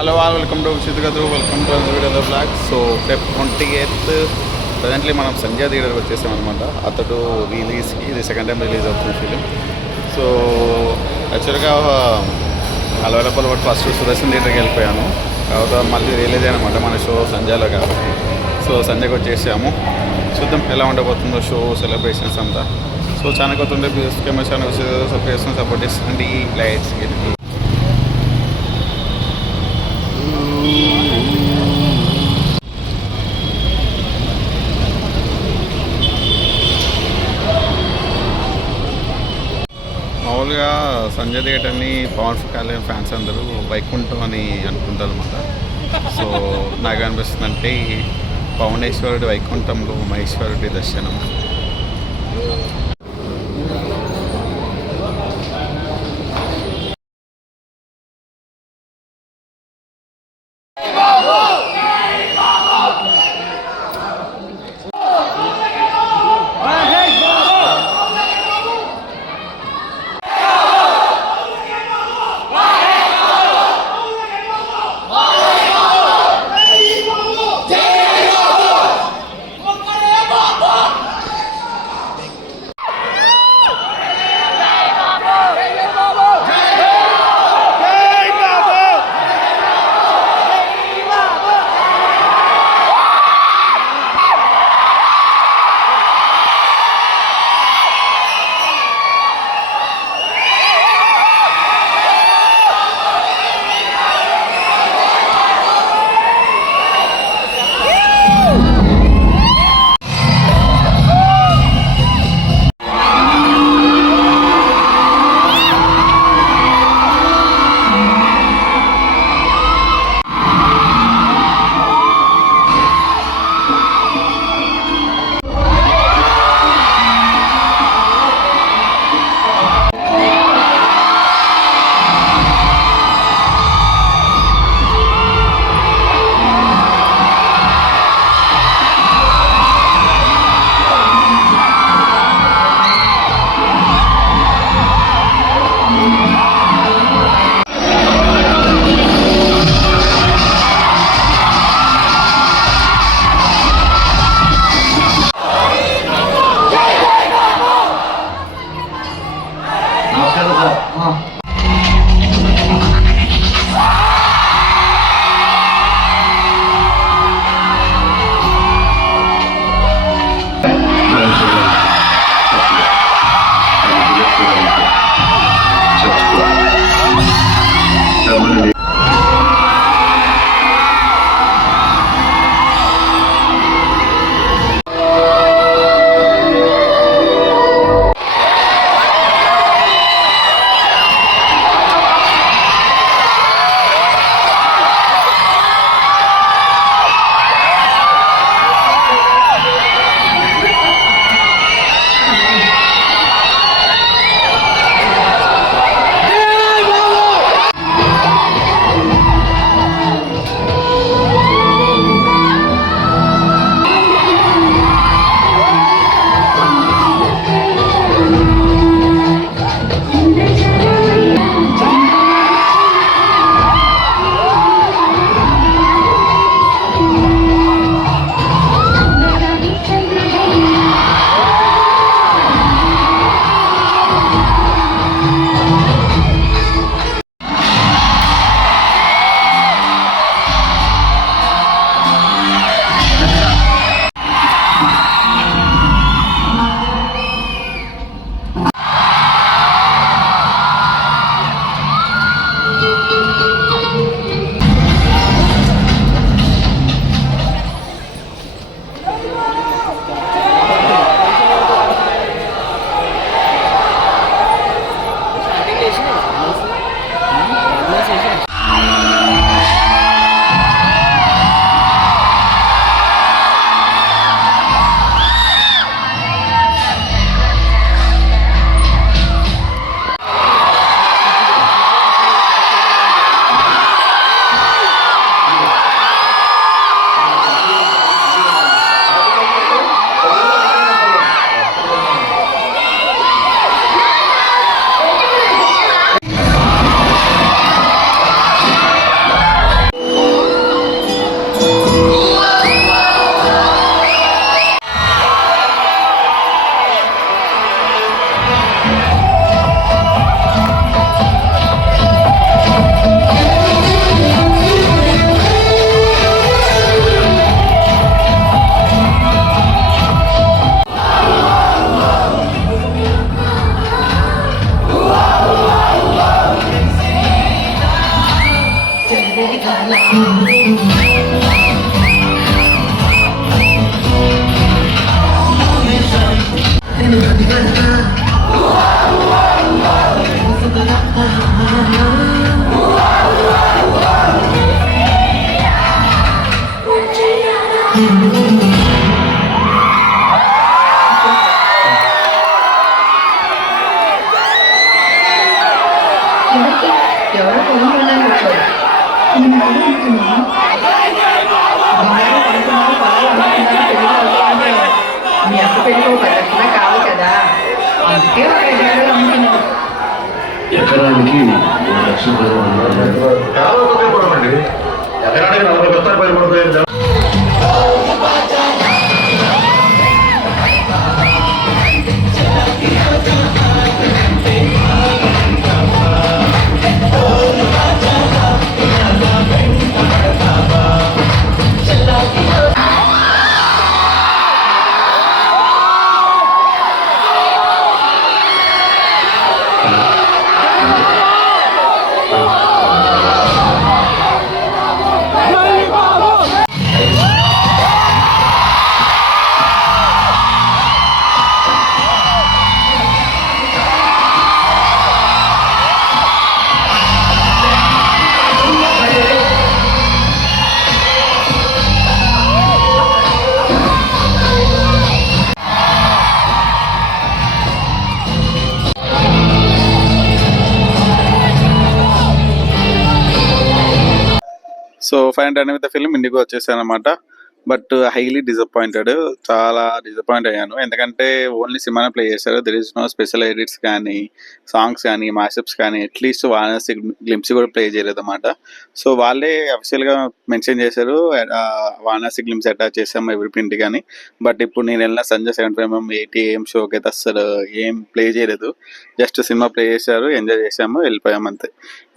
Hello all welcome to Chitragadu welcome to video blog. So Feb 28 presently మనం సంజయ్ థియేటర్కి వచ్చేసాం అనమాట. అతడు రిలీజ్కి ఇది సెకండ్ టైం రిలీజ్ అవుతుంది ఫిలిం. సో యాక్చువల్గా అవైలబుల్ బట్ ఫస్ట్ సుదర్శన్ థియేటర్కి వెళ్ళిపోయాను. తర్వాత మళ్ళీ రిలీజ్ అనమాట మన షో సంజయ్లో కాబట్టి. సో సంజయ్కి వచ్చేసాము. చూద్దాం ఎలా ఉండబోతుందో షో సెలబ్రేషన్స్ అంతా. సో చాలా కొత్త ఉండే ఫేమస్ సపోర్ట్ చేస్తుంది లైట్స్. మామూలుగా సంజయ్ థియేటర్ని పవన్ కళ్యాణ్ ఫ్యాన్స్ అందరూ వైకుంఠం అని అనుకుంటారు అనమాట. సో నాకు అనిపిస్తుంది అంటే పవనేశ్వరుడి వైకుంఠంలో మహేశ్వరుడి దర్శనం. ఎవరో కొనుక్కున్నాను వచ్చారు మీ అక్క పెళ్ళి ఒక 10 లక్షలు కావాలి కదా అందుకే ఒక 5 వేలు అమ్ముతున్నాను ఎకరానికి 3 లక్షల ఎకరానికి 40 లక్షలు పడిపోతాయి. So final run with the film ఇండికి వచ్చేసాను అనమాట. బట్ హైలీ డిసప్పాయింటెడ్, చాలా డిసప్పాయింట్ అయ్యాను. ఎందుకంటే ఓన్లీ సినిమానే ప్లే చేశారు. There is no special edits కానీ, సాంగ్స్ కానీ, మాషప్స్ కానీ, అట్లీస్ట్ వారణాసి గ్లిమ్స్ కూడా ప్లే చేయలేదు అనమాట. సో వాళ్ళే అఫీషియల్గా మెన్షన్ చేశారు వారణాసి గ్లిమ్స్ అటాచ్ చేసాము ఎవ్రీ ప్రింట్ కానీ. బట్ ఇప్పుడు నేను వెళ్ళిన సంజయ్ 75mm 80 AM షోకి అయితే అసలు ఏం ప్లే చేయలేదు. జస్ట్ సినిమా ప్లే చేశారు, ఎంజాయ్ చేసాము, వెళ్ళిపోయాము అంతే.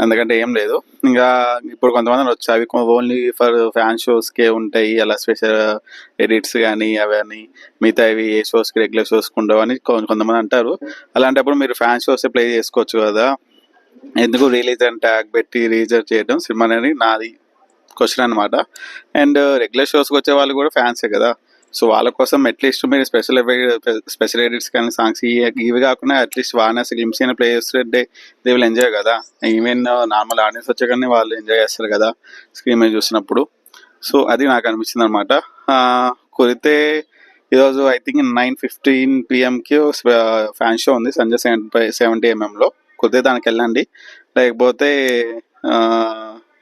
ఎందుకంటే ఏం లేదు. ఇంకా ఇప్పుడు కొంతమంది వచ్చి అవి ఓన్లీ ఫర్ ఫ్యాన్ షోస్కే ఉంటాయి, అలా స్పెషల్ ఎడిట్స్ కానీ అవన్నీ, మిగతా ఇవి ఏ షోస్కి రెగ్యులర్ షోస్కి ఉండవు అని కొంతమంది అంటారు. అలాంటప్పుడు మీరు ఫ్యాన్ షోసే ప్లే చేసుకోవచ్చు కదా, ఎందుకు రిలీజ్ అని ట్యాగ్ పెట్టి రిలీజ్ చేయడం సినిమా అనేది నాది క్వశ్చన్ అనమాట. అండ్ రెగ్యులర్ షోస్కి వచ్చే వాళ్ళు కూడా ఫ్యాన్సే కదా. సో వాళ్ళ కోసం అట్లీస్ట్ మీరు స్పెషల్ ఎడిట్స్ కానీ, సాంగ్స్ ఇవి కాకుండా అట్లీస్ట్ వారణాసి గ్లిమ్స్ అయినా ప్లే చేస్తుంటే దే విల్ ఎంజాయ్ కదా. ఈవెన్ నార్మల్ ఆడియన్స్ వచ్చే కానీ వాళ్ళు ఎంజాయ్ చేస్తారు కదా స్క్రీన్ మీద చూసినప్పుడు. సో అది నాకు అనిపించింది అనమాట. కుదిరితే ఈరోజు ఐ థింక్ 9:15 PMకి ఫ్యాన్ షో ఉంది సంజయ్ 70mmలో. కుదిరితే దానికి వెళ్ళండి, లేకపోతే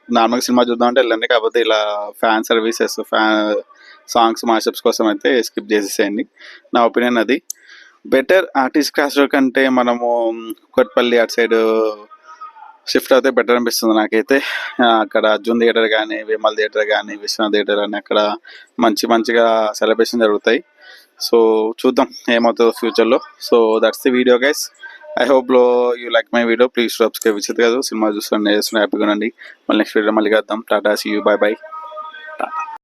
నార్మల్ సినిమా చూద్దామంటే వెళ్ళండి. కాకపోతే ఇలా ఫ్యాన్ సర్వీసెస్, సాంగ్స్, మాషప్స్ కోసం అయితే స్కిప్ చేసేసేయండి. నా ఒపీనియన్ అది. బెటర్ ఆర్టిస్ట్ క్రాస్ రోడ్ కంటే మనము కొట్పల్లి అటు సైడ్ షిఫ్ట్ అయితే బెటర్ అనిపిస్తుంది నాకైతే. అక్కడ అర్జున్ థియేటర్ కానీ, విమల్ థియేటర్ కానీ, విశ్వనాథ్ థియేటర్ కానీ అక్కడ మంచిగా సెలబ్రేషన్ జరుగుతాయి. సో చూద్దాం ఏమవుతుందో ఫ్యూచర్లో. So that's the video guys. I hope you like my video. Please subscribe. విచిత్ కాదు సినిమా చూస్తాను, నేర్చుకుని హ్యాపీగా ఉండండి. మళ్ళీ నెక్స్ట్ వీడియో మళ్ళీ కలుద్దాం. Tata, see you, bye by.